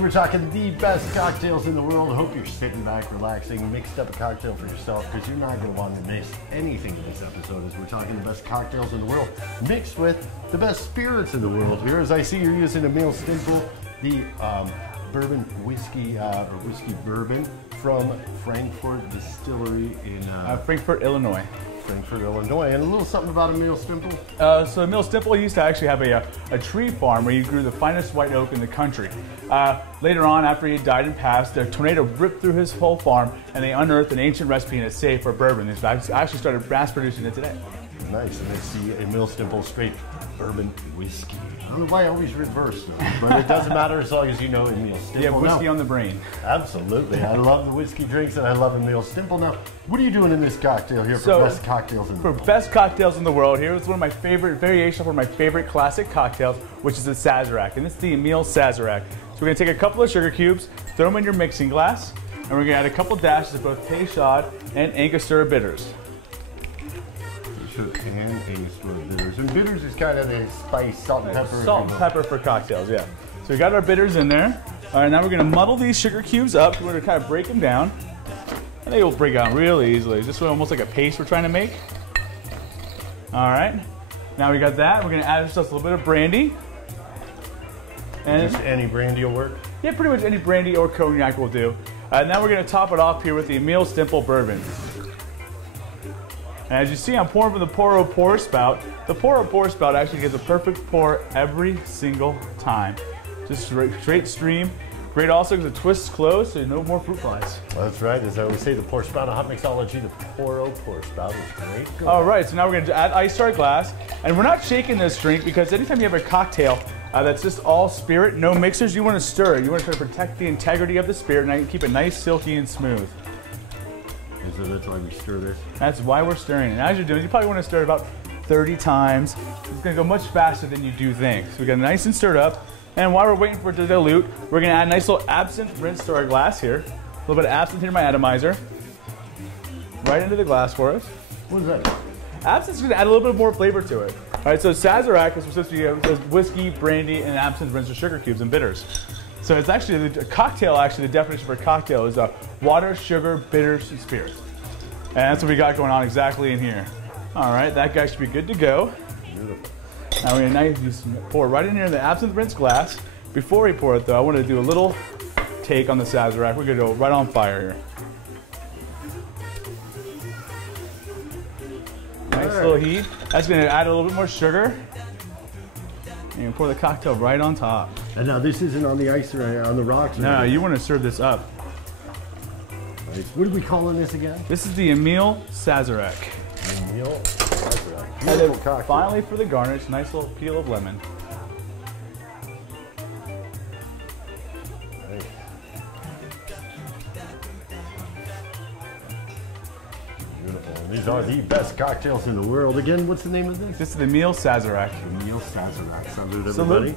We're talking the best cocktails in the world. I hope you're sitting back, relaxing, mixed up a cocktail for yourself, because you're not going to want to miss anything in this episode as we're talking the best cocktails in the world mixed with the best spirits in the world. Here, as I see, you're using EMIL STIMPLE, the bourbon whiskey, or whiskey bourbon from Frankfort Distillery in Frankfort, Illinois. Frankfort, Illinois. And a little something about EMIL STIMPLE? So EMIL STIMPLE used to actually have a tree farm where you grew the finest white oak in the country. Later on, after he died and passed, a tornado ripped through his whole farm and they unearthed an ancient recipe and it's safe for bourbon. They actually started mass producing it today. Nice, and it's the EMIL STIMPLE straight bourbon whiskey. I don't know why I always reverse them, but it doesn't matter as long as you know EMIL STIMPLE. Yeah, whiskey on the brain. Absolutely. I love the whiskey drinks and I love EMIL STIMPLE. Now, what are you doing in this cocktail here for best cocktails in the world? For best cocktails in the world, here is one of my favorite variations of one of my favorite classic cocktails, which is the Sazerac, and it's the EMIL Sazerac. So we're going to take a couple of sugar cubes, throw them in your mixing glass, and we're going to add a couple dashes of both Tayshad and Angostura bitters. And Angostura bitters. And bitters is kind of the spice, salt and pepper. Salt and pepper for cocktails, yeah. So we got our bitters in there. All right, now we're going to muddle these sugar cubes up. We're going to kind of break them down. And they will break down really easily. Just almost like a paste we're trying to make. All right. Now we got that. We're going to add just a little bit of brandy. And just any brandy will work? Yeah, pretty much any brandy or cognac will do. Now we're going to top it off here with the EMIL STIMPLE bourbon. And as you see, I'm pouring from the Pour Spout. The Pour Spout actually gives a perfect pour every single time. Just straight stream. Great also because it twists closed, so no more fruit flies. Well, that's right. As I always say, the Pour Spout of Hotmixology, the Pour Spout is great. All right, so now we're going to add ice to our glass. And we're not shaking this drink because anytime you have a cocktail that's just all spirit, no mixers, you want to stir it. You want to try to protect the integrity of the spirit and keep it nice, silky, and smooth. So that's why we stir this? That's why we're stirring. And as you're doing, you probably want to stir it about 30 times. It's going to go much faster than you do think. So we got it nice and stirred up. And while we're waiting for it to dilute, we're going to add a nice little absinthe rinse to our glass here. A little bit of absinthe here in my atomizer. Right into the glass for us. What is that? Absinthe's going to add a little bit more flavor to it. All right, so Sazerac is supposed to be whiskey, brandy, and absinthe rinsed with sugar cubes and bitters. So it's actually a cocktail. Actually, the definition for a cocktail is water, sugar, bitters, and spirits. And that's what we got going on exactly in here. All right, that guy should be good to go. Beautiful. Now we're gonna just pour right in here in the absinthe rinse glass. Before we pour it, though, I want to do a little take on the Sazerac. We're gonna go right on fire here. Nice little heat. That's gonna add a little bit more sugar. And you pour the cocktail right on top. And now this isn't on the ice or on the rocks? No, you want to serve this up. Nice. What are we calling this again? This is the EMIL Sazerac. EMIL Sazerac. And then finally for the garnish, nice little peel of lemon. Nice. Beautiful. And these are the best cocktails in the world. Again, what's the name of this? This is the EMIL Sazerac. EMIL Sazerac. Salute, everybody. Salute.